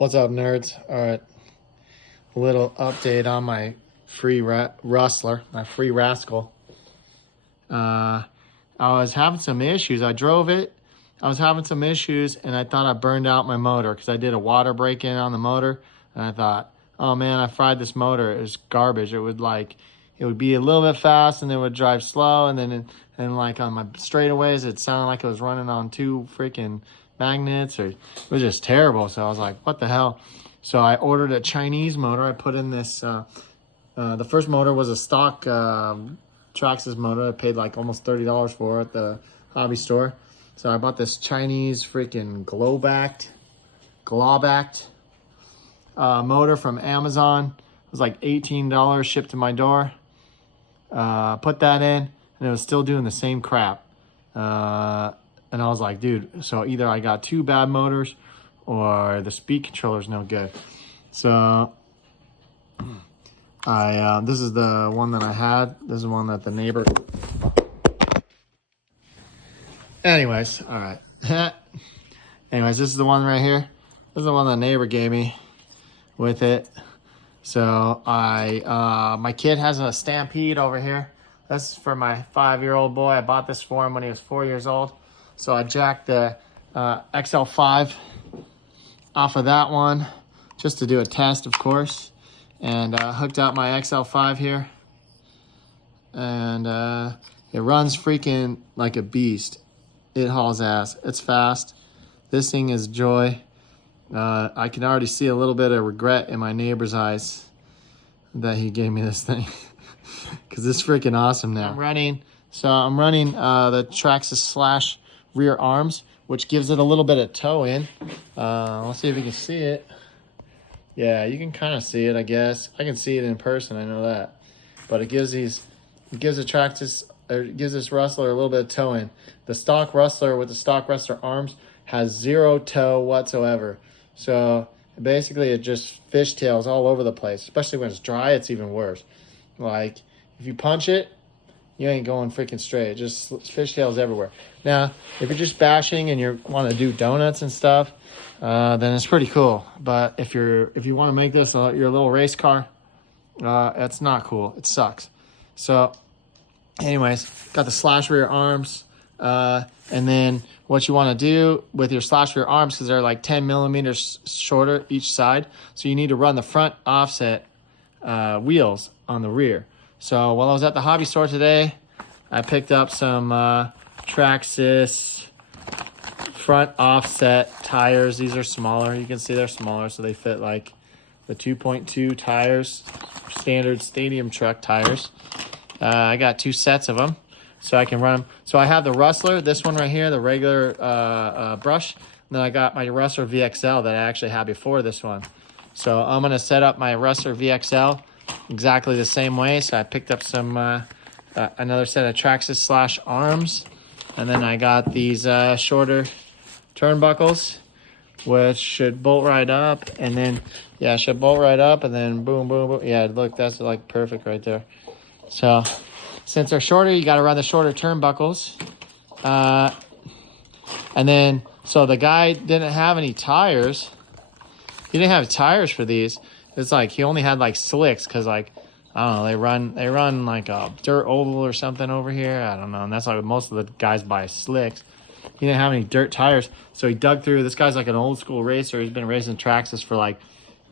What's up, nerds? All right, a little update on my free rustler, my free rascal. I was having some issues. I drove it. I was having some issues, and I thought I burned out my motor because I did a water break-in on the motor, and I thought, oh man, I fried this motor. It was garbage. It would be a little bit fast, and then it would drive slow, and then like on my straightaways, it sounded like it was running on two freaking magnets, or it was just terrible. So I was like, what the hell? So I ordered a Chinese motor. I put in this, the first motor was a stock Traxxas motor. I paid like almost $30 for it at the hobby store. So I bought this Chinese freaking claw-backed motor from Amazon. It was like $18 shipped to my door. Put that in, and it was still doing the same crap. And I was like, dude, so either I got two bad motors or the speed controller's no good. So this is the one that I had. This is one that the neighbor. Anyways, all right. Anyways, this is the one right here. This is the one the neighbor gave me with it. So my kid has a Stampede over here. This is for my 5-year-old boy. I bought this for him when he was 4 years old. So I jacked the XL5 off of that one just to do a test, of course. And hooked up my XL5 here. And it runs freaking like a beast. It hauls ass. It's fast. This thing is joy. I can already see a little bit of regret in my neighbor's eyes that he gave me this thing. Because it's freaking awesome now. I'm running the Traxxas / rear arms, which gives it a little bit of toe in. Let's see if you can see it. Yeah, you can kind of see it, I guess. I can see it in person, I know that. But it gives this rustler a little bit of toe in. The stock rustler with the stock rustler arms has zero toe whatsoever. So basically it just fishtails all over the place. Especially when it's dry, it's even worse. Like, if you punch it, you ain't going freaking straight. It just fishtails everywhere. Now, if you're just bashing and you want to do donuts and stuff, then it's pretty cool. But if you want to make this your little race car, it's not cool. It sucks. So, anyways, got the / rear arms. And then what you want to do with your / rear arms, because they're like 10 millimeters shorter each side, so you need to run the front offset wheels on the rear. So while I was at the hobby store today, I picked up some Traxxas front offset tires. These are smaller. You can see they're smaller, so they fit like the 2.2 tires, standard stadium truck tires. I got 2 sets of them, so I can run them. So I have the Rustler, this one right here, the regular brush. And then I got my Rustler VXL that I actually had before this one. So I'm going to set up my Rustler VXL exactly the same way. So I picked up some another set of Traxxas / arms. And then I got these shorter turnbuckles, which should bolt right up. And then, yeah, should bolt right up. And then boom, boom, boom. Yeah, look, that's like perfect right there. So since they're shorter, you got to run the shorter turnbuckles. And then, so the guy didn't have any tires. He didn't have tires for these. It's like he only had like slicks because, like, I don't know, they run like a dirt oval or something over here. I don't know. And that's like most of the guys buy slicks. He didn't have any dirt tires. So he dug through. This guy's like an old school racer. He's been racing Traxxas for like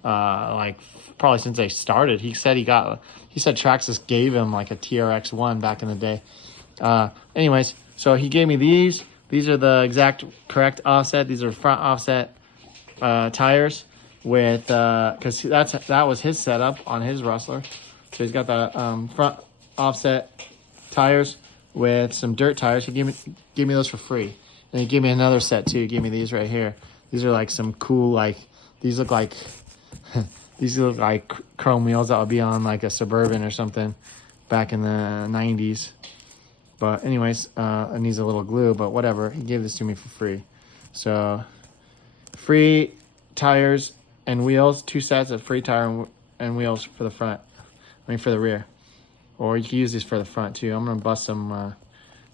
probably since they started. He said Traxxas gave him like a TRX-1 back in the day. Anyways, so he gave me these. These are the exact correct offset. These are front offset tires with because that was his setup on his Rustler. So he's got the front offset tires with some dirt tires. He gave me those for free. And he gave me another set too. He gave me these right here. These are like some cool, like, these look like chrome wheels that would be on like a Suburban or something back in the 90s. But anyways, it needs a little glue, but whatever. He gave this to me for free. So free tires and wheels, 2 sets of free tire and wheels for the front. For the rear. Or you can use these for the front too. I'm gonna bust some front.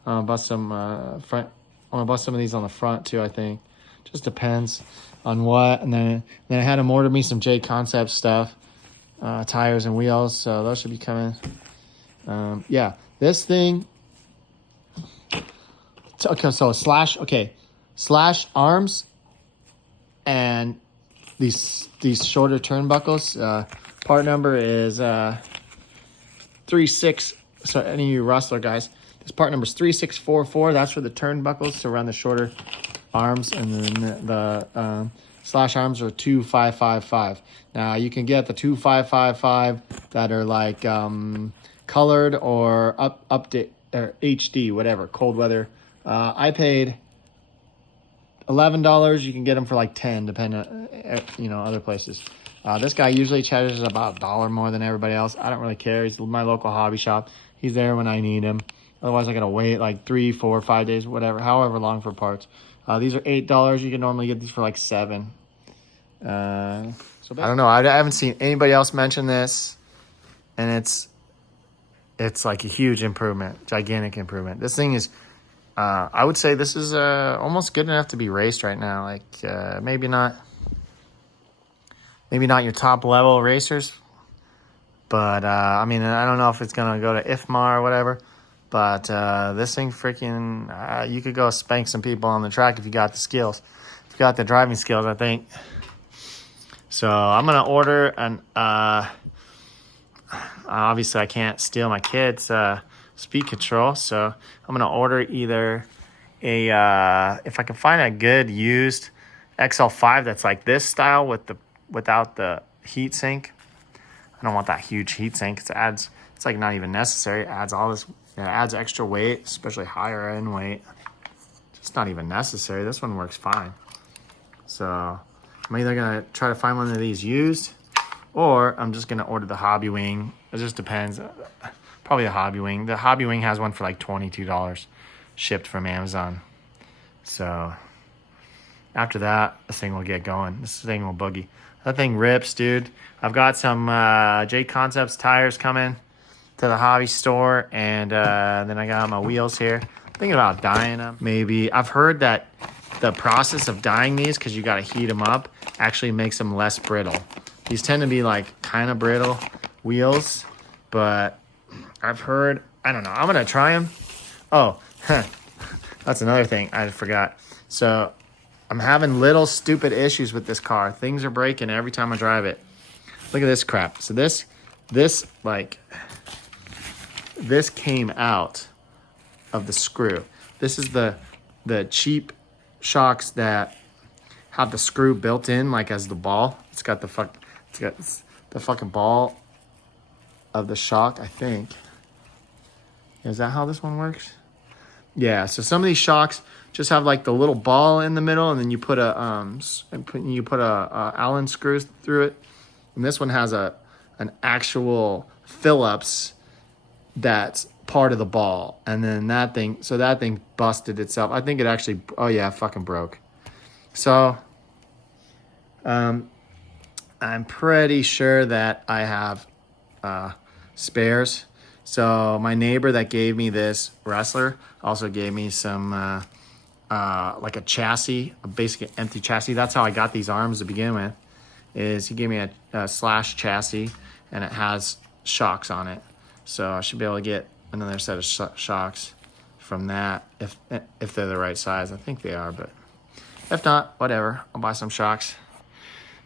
I'm gonna bust some of these on the front too, I think. Just depends. on what, and then I had him order me some J Concept stuff, tires and wheels, so those should be coming. Yeah, this thing. Okay, so slash arms and these shorter turnbuckles. Part number is 36. So any of you Rustler guys, this part number is 3644. That's for the turnbuckles to run the shorter arms, and then the slash arms are 2555. Now you can get the 2555 that are like colored or update or HD, whatever, cold weather. I paid $11. You can get them for like 10, depending on, other places. This guy usually charges about $1 more than everybody else. I don't really care. He's my local hobby shop. He's there when I need him. Otherwise, I gotta wait like 3, 4, 5 days, whatever, however long for parts. These are $8. You can normally get these for like $7. So I don't know. I haven't seen anybody else mention this, and it's like a huge improvement, gigantic improvement. This thing is. I would say this is almost good enough to be raced right now. Like maybe not your top level racers, but I mean, I don't know if it's gonna go to IFMA or whatever. But this thing freaking, you could go spank some people on the track if you got the skills, if you got the driving skills, I think. So I'm gonna order an. Obviously, I can't steal my kids' speed control, so I'm gonna order either if I can find a good used XL5 that's like this style without the heat sink. I don't want that huge heat sink. It's like not even necessary. It adds all this. It adds extra weight, especially higher end weight. It's not even necessary. This one works fine. So I'm either gonna try to find one of these used, or I'm just gonna order the Hobby Wing. It just depends. Probably the Hobby Wing. The Hobby Wing has one for like $22 shipped from Amazon. So after that, this thing will get going. This thing will boogie. That thing rips, dude. I've got some J Concepts tires coming to the hobby store, and then I got my wheels here. I'm thinking about dyeing them. Maybe. I've heard that the process of dyeing these, because you got to heat them up, actually makes them less brittle. These tend to be like kind of brittle wheels, but I've heard, I don't know. I'm going to try them. Oh, that's another thing I forgot. So I'm having little stupid issues with this car. Things are breaking every time I drive it. Look at this crap. So this came out of the screw. This is the cheap shocks that have the screw built in, like as the ball. It's got the fucking ball of the shock, I think. Is that how this one works? Yeah, so some of these shocks just have like the little ball in the middle, and then you put a Allen screw through it. And this one has an actual Phillips that's part of the ball, and then that thing busted itself. I think it actually, oh yeah, fucking broke. So I'm pretty sure that I have spares. So my neighbor that gave me this Rustler also gave me some like a chassis, a basic empty chassis. That's how I got these arms to begin with. Is he gave me a slash chassis, and it has shocks on it. So I should be able to get another set of shocks from that if they're the right size. I think they are, but if not, whatever. I'll buy some shocks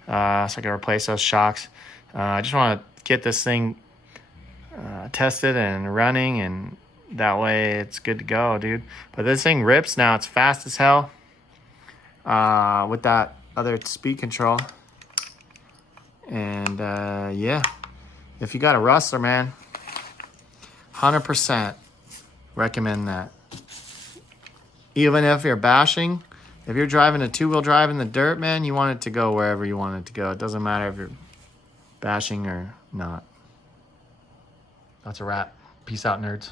so I can replace those shocks. I just want to get this thing tested and running, and that way it's good to go, dude. But this thing rips now. It's fast as hell with that other speed control. And yeah, if you got a Rustler, man, 100% recommend that. Even if you're bashing, if you're driving a two-wheel drive in the dirt, man, you want it to go wherever you want it to go. It doesn't matter if you're bashing or not. That's a wrap. Peace out, nerds.